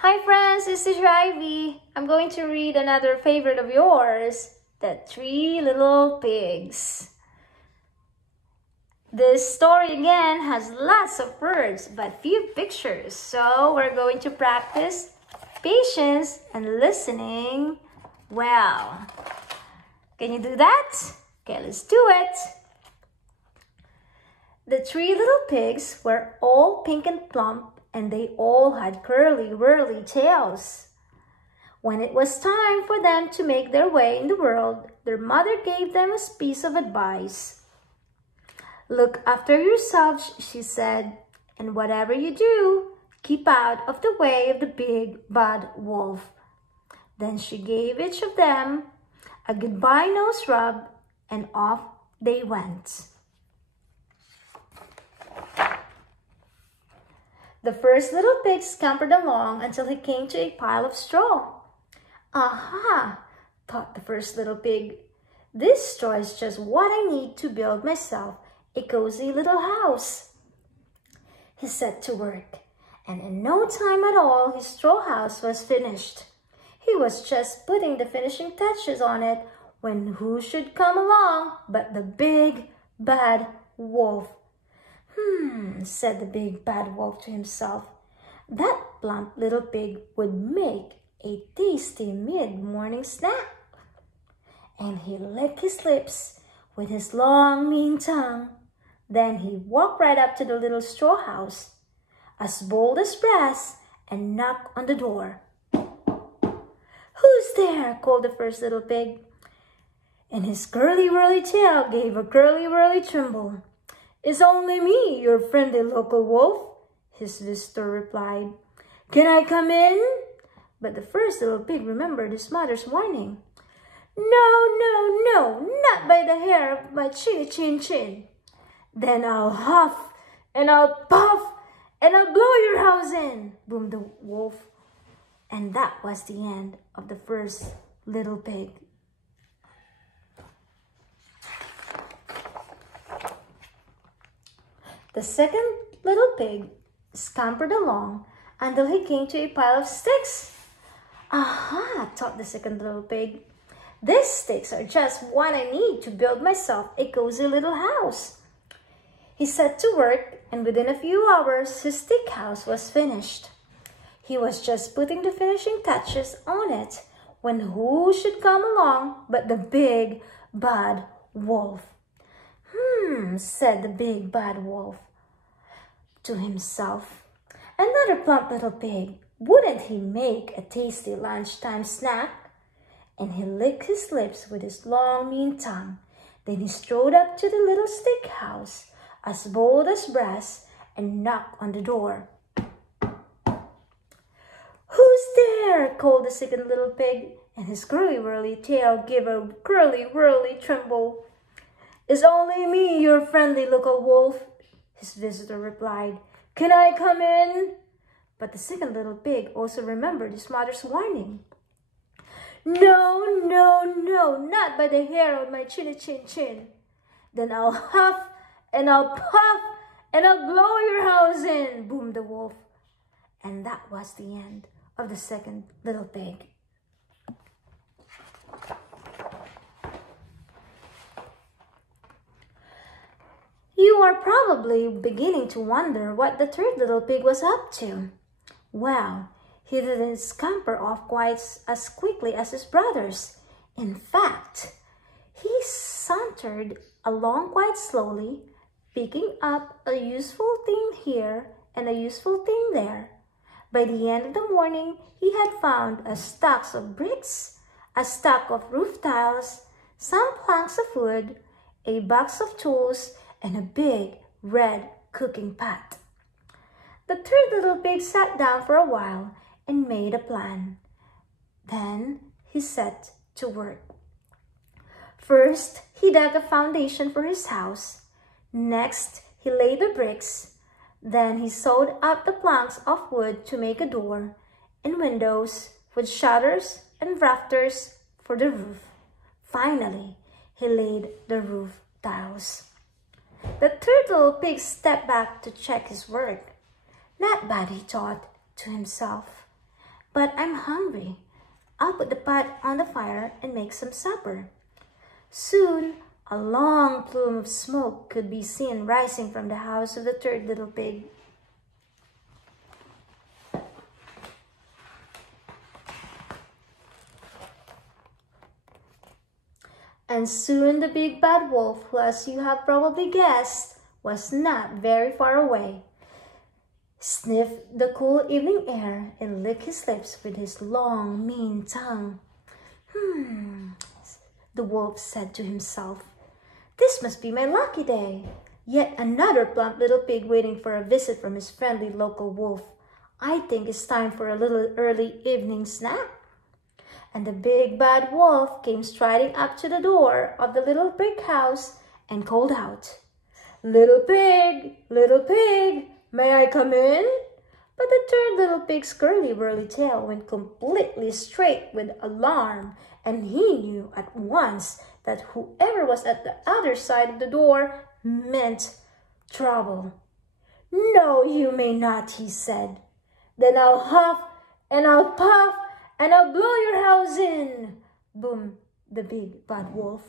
Hi friends, this is Ivy. I'm going to read another favorite of yours, The Three Little Pigs. This story again has lots of words but few pictures, so we're going to practice patience and listening well. Can you do that? Okay, let's do it. The three little pigs were all pink and plump, and they all had curly, whirly tails. When it was time for them to make their way in the world, their mother gave them a piece of advice. "Look after yourselves," she said, "and whatever you do, keep out of the way of the big, bad wolf." Then she gave each of them a goodbye nose rub, and off they went. The first little pig scampered along until he came to a pile of straw. "Aha!" thought the first little pig. "This straw is just what I need to build myself a cozy little house." He set to work, and in no time at all, his straw house was finished. He was just putting the finishing touches on it when who should come along but the big, bad wolf. Said the big bad wolf to himself. "That plump little pig would make a tasty mid-morning snack." And he licked his lips with his long, mean tongue. Then he walked right up to the little straw house, as bold as brass, and knocked on the door. "Who's there?" called the first little pig, and his curly-whirly tail gave a curly-whirly tremble. "It's only me, your friendly local wolf," his visitor replied. "Can I come in?" But the first little pig remembered his mother's warning. "No, no, no, not by the hair of my chin-chin-chin. Then I'll huff, and I'll puff, and I'll blow your house in," boomed the wolf. And that was the end of the first little pig. The second little pig scampered along until he came to a pile of sticks. "Aha!" thought the second little pig. "These sticks are just what I need to build myself a cozy little house." He set to work, and within a few hours, his stick house was finished. He was just putting the finishing touches on it when who should come along but the big, bad wolf. Said the big, bad wolf to himself. "Another plump little pig. Wouldn't he make a tasty lunchtime snack?" And he licked his lips with his long, mean tongue. Then he strode up to the little stick house, as bold as brass, and knocked on the door. "Who's there?" called the second little pig, and his curly-whirly tail gave a curly-whirly tremble. "It's only me, your friendly local wolf," his visitor replied. "Can I come in?" But the second little pig also remembered his mother's warning. "No, no, no, not by the hair of my chin-chin-chin. Then I'll huff, and I'll puff, and I'll blow your house in," boomed the wolf. And that was the end of the second little pig. You are probably beginning to wonder what the third little pig was up to. Well, he didn't scamper off quite as quickly as his brothers. In fact, he sauntered along quite slowly, picking up a useful thing here and a useful thing there. By the end of the morning, he had found a stack of bricks, a stack of roof tiles, some planks of wood, a box of tools, and a big red cooking pot. The third little pig sat down for a while and made a plan. Then he set to work. First, he dug a foundation for his house. Next, he laid the bricks. Then he sewed up the planks of wood to make a door and windows with shutters and rafters for the roof. Finally, he laid the roof tiles. The third little pig stepped back to check his work. "Not bad," he thought to himself. but I'm hungry. I'll put the pot on the fire and make some supper." Soon, a long plume of smoke could be seen rising from the house of the third little pig. And soon the big bad wolf, who, as you have probably guessed, was not very far away, sniffed the cool evening air and licked his lips with his long, mean tongue. The wolf said to himself, "This must be my lucky day. Yet another plump little pig waiting for a visit from his friendly local wolf. I think it's time for a little early evening snack." And the big bad wolf came striding up to the door of the little brick house and called out, little pig, may I come in?" But the third little pig's curly-whirly tail went completely straight with alarm, and he knew at once that whoever was at the other side of the door meant trouble. "No, you may not," he said. "Then I'll huff and I'll puff and I'll blow your house in," boomed the big bad wolf.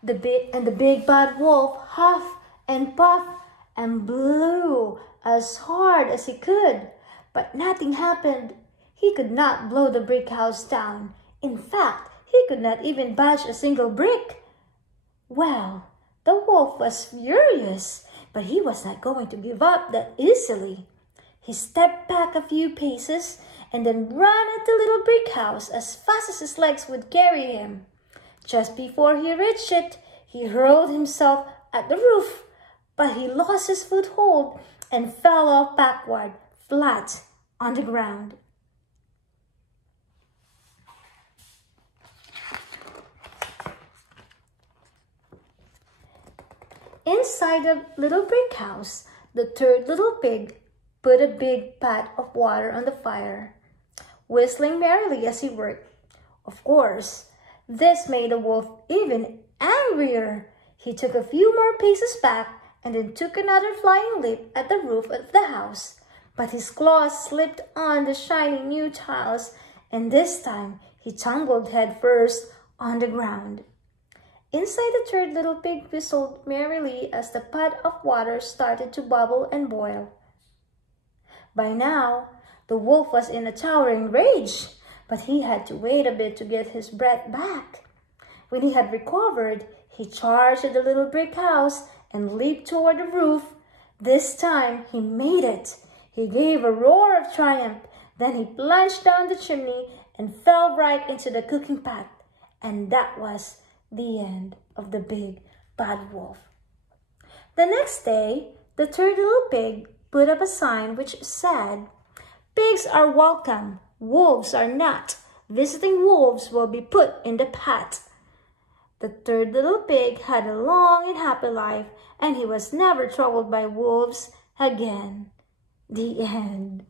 The big bad wolf huffed and puffed and blew as hard as he could, but nothing happened. He could not blow the brick house down. In fact, he could not even budge a single brick. Well, the wolf was furious, but he was not going to give up that easily. He stepped back a few paces and then ran at the little brick house as fast as his legs would carry him. Just before he reached it, he hurled himself at the roof, but he lost his foothold and fell off backward, flat on the ground. Inside the little brick house, the third little pig put a big pot of water on the fire, whistling merrily as he worked. Of course, this made the wolf even angrier. He took a few more paces back and then took another flying leap at the roof of the house. But his claws slipped on the shiny new tiles, and this time he tumbled head first on the ground. Inside, the third little pig whistled merrily as the pot of water started to bubble and boil. By now, the wolf was in a towering rage, but he had to wait a bit to get his breath back. When he had recovered, he charged at the little brick house and leaped toward the roof. This time, he made it. He gave a roar of triumph. Then he plunged down the chimney and fell right into the cooking pot. And that was the end of the big bad wolf. The next day, the third little pig put up a sign which said, "Pigs are welcome, wolves are not. Visiting wolves will be put in the pot." The third little pig had a long and happy life, and he was never troubled by wolves again. The end.